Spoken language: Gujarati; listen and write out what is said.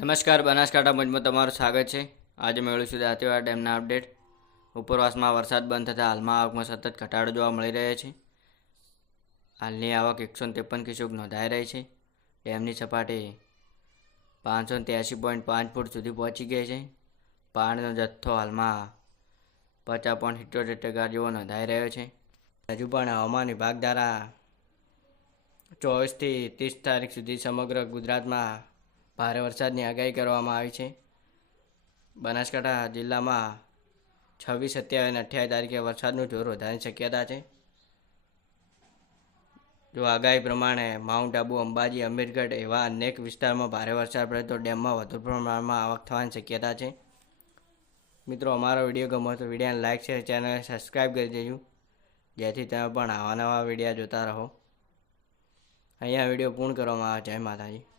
નમસ્કાર, બનાસકાંઠા મંચમાં તમારું સ્વાગત છે. આજે મેળવીશું દાંતીવાડા ડેમના અપડેટ. ઉપરવાસમાં વરસાદ બંધ થતાં હાલમાં આવકમાં સતત ઘટાડો જોવા મળી રહ્યો છે. હાલની આવક એકસો ત્રેપન કિશોક નોંધાઈ રહી છે. ડેમની સપાટી પાંચસો ત્યાસી પોઈન્ટ પાંચ ફૂટ સુધી પહોંચી ગઈ છે. પાણીનો જથ્થો હાલમાં પચાસ પોઈન્ટ સિત્તોતેર ટકા જેવો નોંધાઈ રહ્યો છે. હજુ પણ હવામાન વિભાગ દ્વારા ચોવીસથી ત્રીસ તારીખ સુધી સમગ્ર ગુજરાતમાં ભારે વરસાદની આગાહી કરવામાં આવી છે. બનાસકાંઠા જિલ્લામાં છવ્વીસ સત્યાવીસ અને અઠ્યાવીસ તારીખે વરસાદનું જોર વધારવાની શક્યતા છે. જો આગાહી પ્રમાણે માઉન્ટ આબુ, અંબાજી, અમીરગઢ એવા અનેક વિસ્તારમાં ભારે વરસાદ પડે તો ડેમમાં વધુ પ્રમાણમાં આવક થવાની શક્યતા છે. મિત્રો, અમારો વીડિયો ગમો તો વિડીયોને લાઇક છે ચેનલને સબસ્ક્રાઈબ કરી દેજો. જેથી તમે પણ આવા નવા વિડીયા જોતા રહો. અહીંયા વીડિયો પૂર્ણ કરવામાં આવે જય માતાજી.